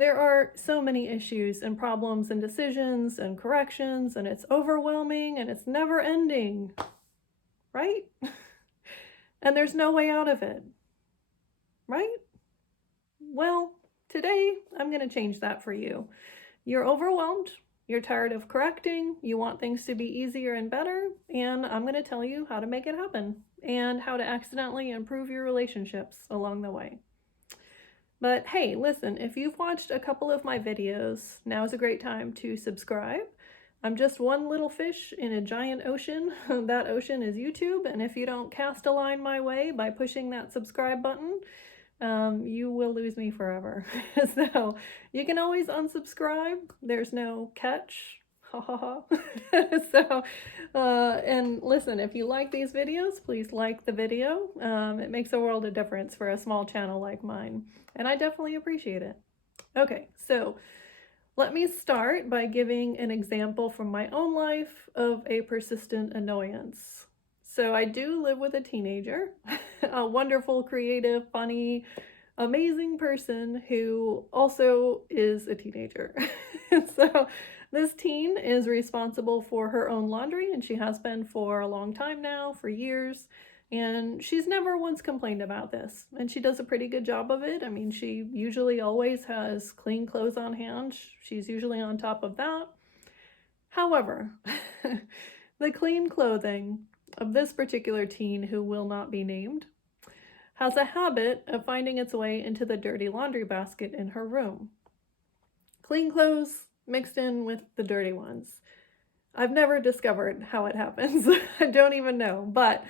There are so many issues and problems and decisions and corrections, and it's overwhelming and it's never ending, right? And there's no way out of it, right? Well, today I'm going to change that for you. You're overwhelmed, you're tired of correcting, you want things to be easier and better, and I'm going to tell you how to make it happen and how to accidentally improve your relationships along the way. But hey, listen, if you've watched a couple of my videos, now's a great time to subscribe. I'm just one little fish in a giant ocean. That ocean is YouTube, and if you don't cast a line my way by pushing that subscribe button, you will lose me forever. So you can always unsubscribe. There's no catch. Ha ha ha. So, and listen, if you like these videos, please like the video. It makes a world of difference for a small channel like mine, and I definitely appreciate it. Okay, so let me start by giving an example from my own life of a persistent annoyance. So I do live with a teenager, a wonderful, creative, funny, amazing person who also is a teenager. So this teen is responsible for her own laundry, and she has been for a long time now, for years. And she's never once complained about this. And she does a pretty good job of it. I mean, she usually always has clean clothes on hand. She's usually on top of that. However, the clean clothing of this particular teen, who will not be named, has a habit of finding its way into the dirty laundry basket in her room. Clean clothes mixed in with the dirty ones. I've never discovered how it happens. I don't even know, but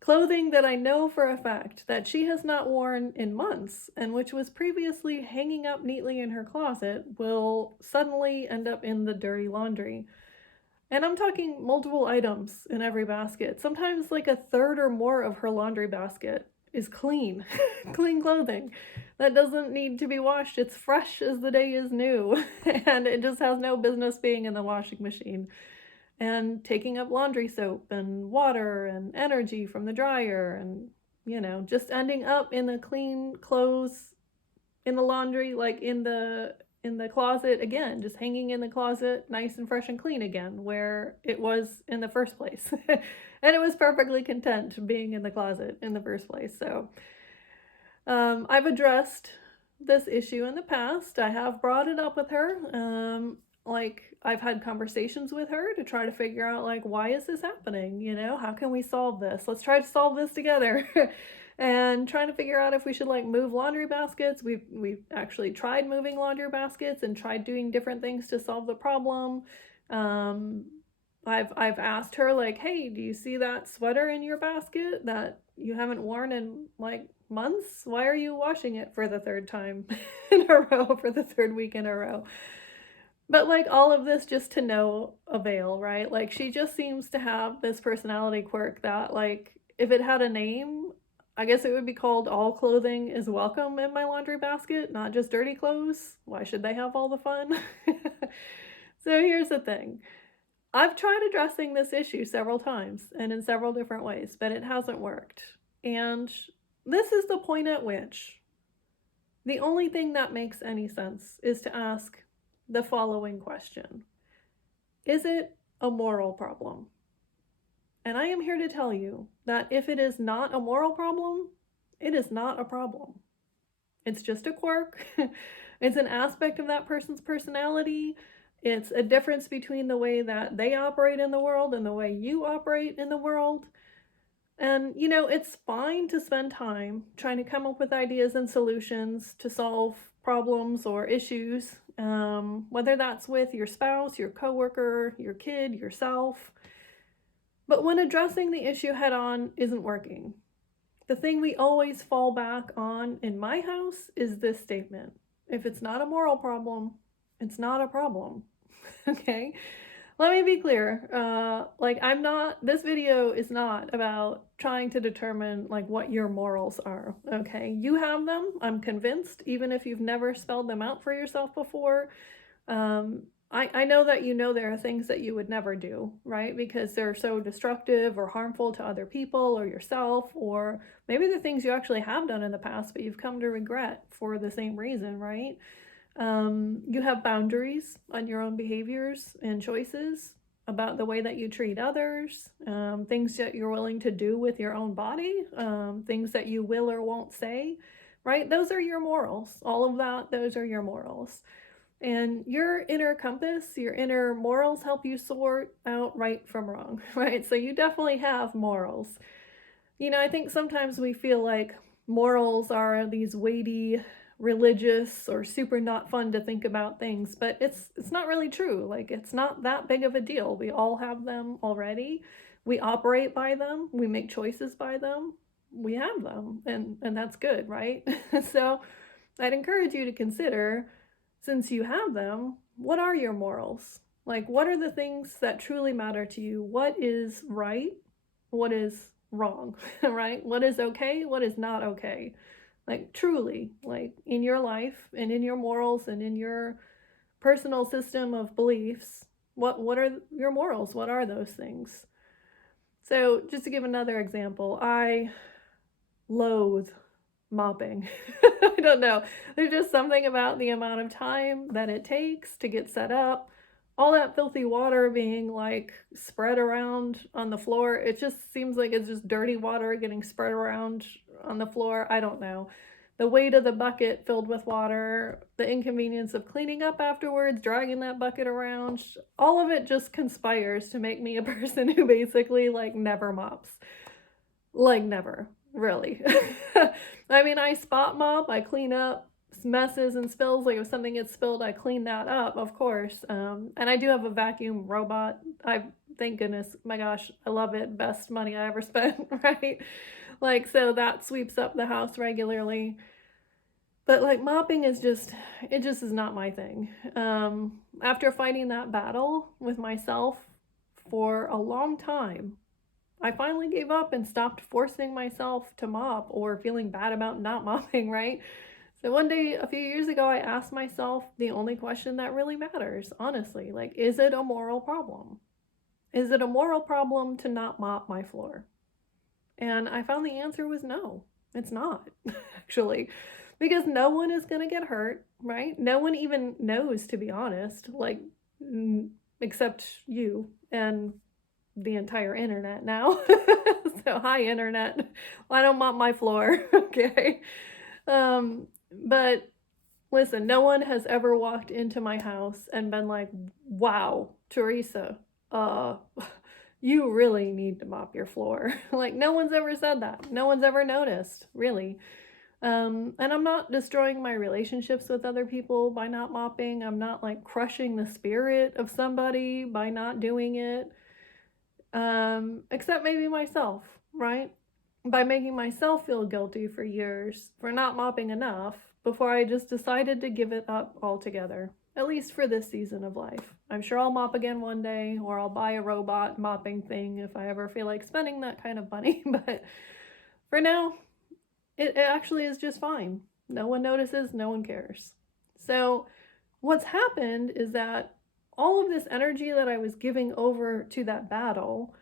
clothing that I know for a fact that she has not worn in months and which was previously hanging up neatly in her closet will suddenly end up in the dirty laundry. And I'm talking multiple items in every basket. Sometimes like a third or more of her laundry basket is clean, clean clothing that doesn't need to be washed. It's fresh as the day is new, and it just has no business being in the washing machine and taking up laundry soap and water and energy from the dryer, and just ending up in the clean clothes in the laundry, like in the closet again, just hanging in the closet nice and fresh and clean again, where it was in the first place. And it was perfectly content being in the closet in the first place. So I've addressed this issue in the past. I have brought it up with her. Like, I've had conversations with her to try to figure out, like, why is this happening? How can we solve this? Let's try to solve this together. And trying to figure out if we should like move laundry baskets. We've actually tried moving laundry baskets and tried doing different things to solve the problem. I've asked her, like, hey, do you see that sweater in your basket that you haven't worn in like months? Why are you washing it for the third time in a row, for the third week in a row? But like all of this just to no avail, right? Like, she just seems to have this personality quirk that, like, if it had a name, I guess it would be called All Clothing is Welcome in My Laundry Basket, not just dirty clothes. Why should they have all the fun? So here's the thing. I've tried addressing this issue several times and in several different ways, but it hasn't worked. And this is the point at which the only thing that makes any sense is to ask the following question. Is it a moral problem? And I am here to tell you that if it is not a moral problem, it is not a problem. It's just a quirk. It's an aspect of that person's personality. It's a difference between the way that they operate in the world and the way you operate in the world. And, it's fine to spend time trying to come up with ideas and solutions to solve problems or issues, whether that's with your spouse, your coworker, your kid, yourself. But when addressing the issue head on isn't working, the thing we always fall back on in my house is this statement. If it's not a moral problem, it's not a problem. Okay? Let me be clear. This video is not about trying to determine like what your morals are. Okay? You have them, I'm convinced, even if you've never spelled them out for yourself before. I know that there are things that you would never do, right? Because they're so destructive or harmful to other people or yourself, or maybe the things you actually have done in the past, but you've come to regret for the same reason, right? You have boundaries on your own behaviors and choices about the way that you treat others, things that you're willing to do with your own body, things that you will or won't say, right? Those are your morals. All of that, those are your morals. And your inner compass, your inner morals help you sort out right from wrong, right? So you definitely have morals. I think sometimes we feel like morals are these weighty, religious, or super not fun to think about things, but it's not really true. Like, it's not that big of a deal. We all have them already. We operate by them. We make choices by them. We have them, and that's good, right? So I'd encourage you to consider, since you have them, what are your morals? Like, what are the things that truly matter to you? What is right? What is wrong, right? What is okay? What is not okay? Like, truly, like in your life and in your morals and in your personal system of beliefs, what are your morals? What are those things? So, just to give another example, I loathe mopping. I don't know. There's just something about the amount of time that it takes to get set up. All that filthy water being like spread around on the floor. It just seems like it's just dirty water getting spread around on the floor. I don't know. The weight of the bucket filled with water, the inconvenience of cleaning up afterwards, dragging that bucket around, all of it just conspires to make me a person who basically like never mops. Like, never, really. I mean, I spot mop, I clean up messes and spills. Like, if something gets spilled, I clean that up, of course. And I do have a vacuum robot. Thank goodness, my gosh, I love it. Best money I ever spent, right? Like, so that sweeps up the house regularly. But like, mopping is it just is not my thing. After fighting that battle with myself for a long time, I finally gave up and stopped forcing myself to mop or feeling bad about not mopping, right? So one day, a few years ago, I asked myself the only question that really matters, honestly. Like, is it a moral problem? Is it a moral problem to not mop my floor? And I found the answer was no, it's not, actually. Because no one is going to get hurt, right? No one even knows, to be honest, like, except you and the entire internet now. So hi internet. I don't mop my floor. Okay. But listen, no one has ever walked into my house and been like, wow, Teresa, uh you really need to mop your floor. Like, no one's ever said that. No one's ever noticed, really. And I'm not destroying my relationships with other people by not mopping. I'm not like crushing the spirit of somebody by not doing it. Except maybe myself, right? By making myself feel guilty for years for not mopping enough before I just decided to give it up altogether, at least for this season of life. I'm sure I'll mop again one day, or I'll buy a robot mopping thing if I ever feel like spending that kind of money, but for now, it actually is just fine. No one notices, no one cares. So, what's happened is that all of this energy that I was giving over to that battle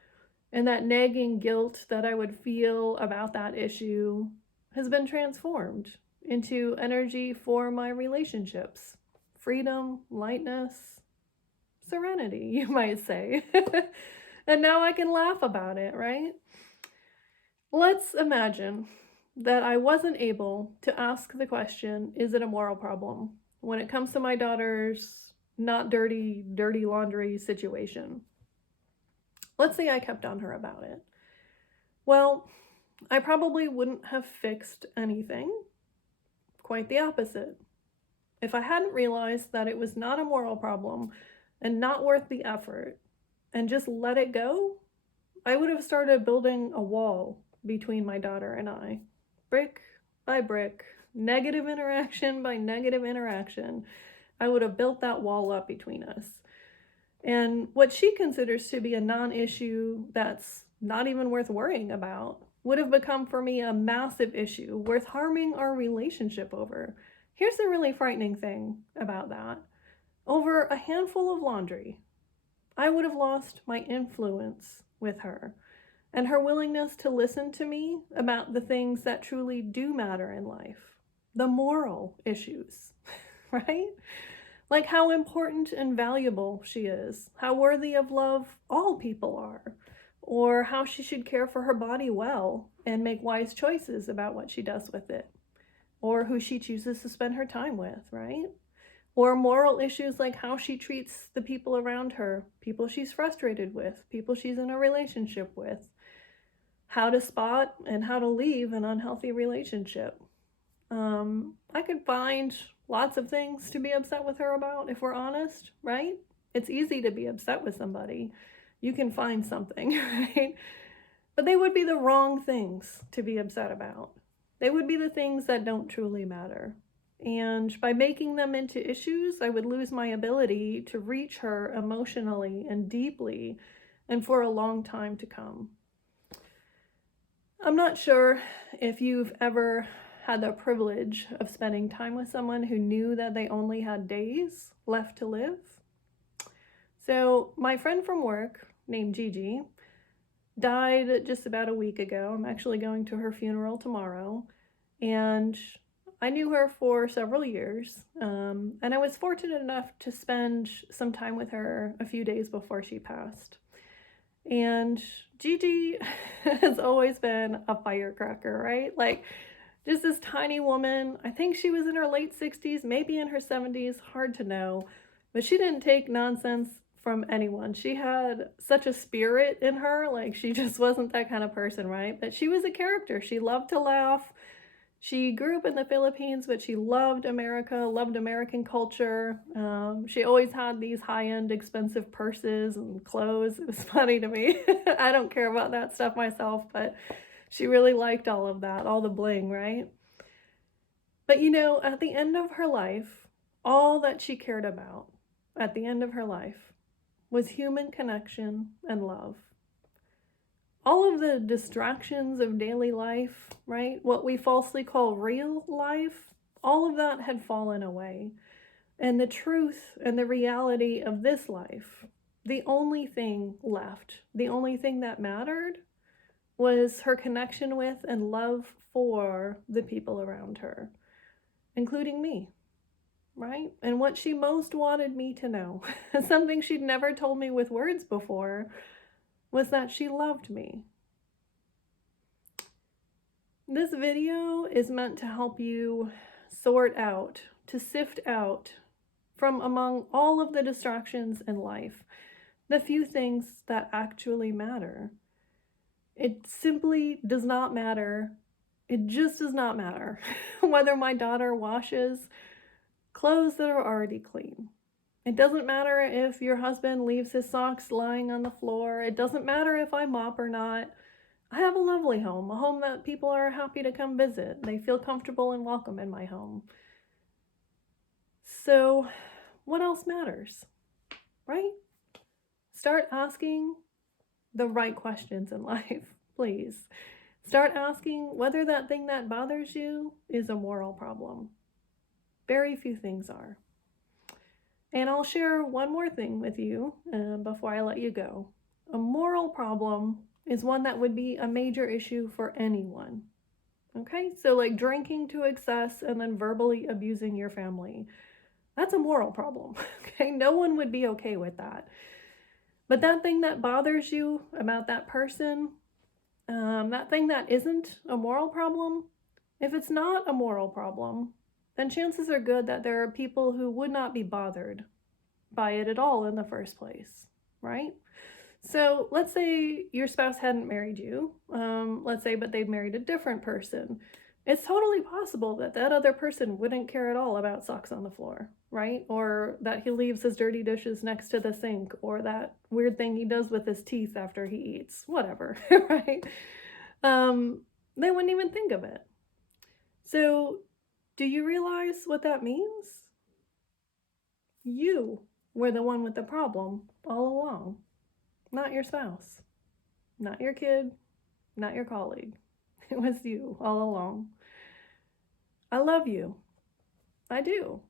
and that nagging guilt that I would feel about that issue has been transformed into energy for my relationships. Freedom, lightness, serenity, you might say. And now I can laugh about it, right? Let's imagine that I wasn't able to ask the question, is it a moral problem, when it comes to my daughter's not dirty laundry situation. Let's say I kept on her about it. Well, I probably wouldn't have fixed anything. Quite the opposite. If I hadn't realized that it was not a moral problem and not worth the effort and just let it go, I would have started building a wall between my daughter and I. Brick by brick, negative interaction by negative interaction, I would have built that wall up between us. And what she considers to be a non-issue that's not even worth worrying about would have become for me a massive issue worth harming our relationship over. Here's the really frightening thing about that. Over a handful of laundry, I would have lost my influence with her and her willingness to listen to me about the things that truly do matter in life, the moral issues. right? Like how important and valuable she is, how worthy of love all people are, or how she should care for her body well and make wise choices about what she does with it, or who she chooses to spend her time with, right? Or moral issues like how she treats the people around her, people she's frustrated with, people she's in a relationship with, how to spot and how to leave an unhealthy relationship. I could find lots of things to be upset with her about if we're honest, right? It's easy to be upset with somebody. You can find something, right? But they would be the wrong things to be upset about. They would be the things that don't truly matter. And by making them into issues, I would lose my ability to reach her emotionally and deeply and for a long time to come. I'm not sure if you've ever had the privilege of spending time with someone who knew that they only had days left to live. So my friend from work named Gigi died just about a week ago. I'm actually going to her funeral tomorrow. And I knew her for several years. And I was fortunate enough to spend some time with her a few days before she passed. And Gigi has always been a firecracker, right? Like, just this tiny woman. I think she was in her late 60s, maybe in her 70s, hard to know. But she didn't take nonsense from anyone. She had such a spirit in her, like she just wasn't that kind of person, right? But she was a character. She loved to laugh. She grew up in the Philippines, but she loved America, loved American culture. She always had these high-end, expensive purses and clothes. It was funny to me. I don't care about that stuff myself, but she really liked all of that, all the bling, right? But you know, at the end of her life, all that she cared about at the end of her life was human connection and love. All of the distractions of daily life, right? What we falsely call real life, all of that had fallen away. And the truth and the reality of this life, the only thing left, the only thing that mattered was her connection with and love for the people around her, including me, right? And what she most wanted me to know, something she'd never told me with words before, was that she loved me. This video is meant to help you sort out, to sift out from among all of the distractions in life, the few things that actually matter. It simply does not matter. It just does not matter whether my daughter washes clothes that are already clean. It doesn't matter if your husband leaves his socks lying on the floor. It doesn't matter if I mop or not. I have a lovely home, a home that people are happy to come visit. They feel comfortable and welcome in my home. So what else matters, right? Start asking the right questions in life, please. Start asking whether that thing that bothers you is a moral problem. Very few things are. And I'll share one more thing with you before I let you go. A moral problem is one that would be a major issue for anyone. Okay, so like drinking to excess and then verbally abusing your family. That's a moral problem. Okay, no one would be okay with that. But that thing that bothers you about that person, that thing that isn't a moral problem, if it's not a moral problem, then chances are good that there are people who would not be bothered by it at all in the first place, right? So let's say your spouse hadn't married you, let's say, but they'd married a different person. It's totally possible that that other person wouldn't care at all about socks on the floor, right? Or that he leaves his dirty dishes next to the sink, or that weird thing he does with his teeth after he eats, whatever, right? They wouldn't even think of it. So do you realize what that means? You were the one with the problem all along. Not your spouse, not your kid, not your colleague. It was you all along. I love you. I do.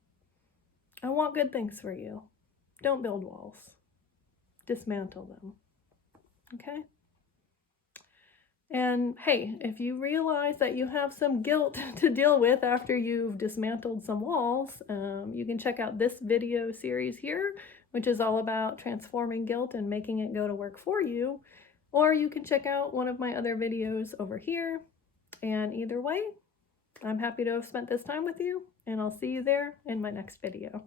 I want good things for you. Don't build walls. Dismantle them. Okay? And hey, if you realize that you have some guilt to deal with after you've dismantled some walls, you can check out this video series here, which is all about transforming guilt and making it go to work for you. Or you can check out one of my other videos over here. And either way, I'm happy to have spent this time with you, and I'll see you there in my next video.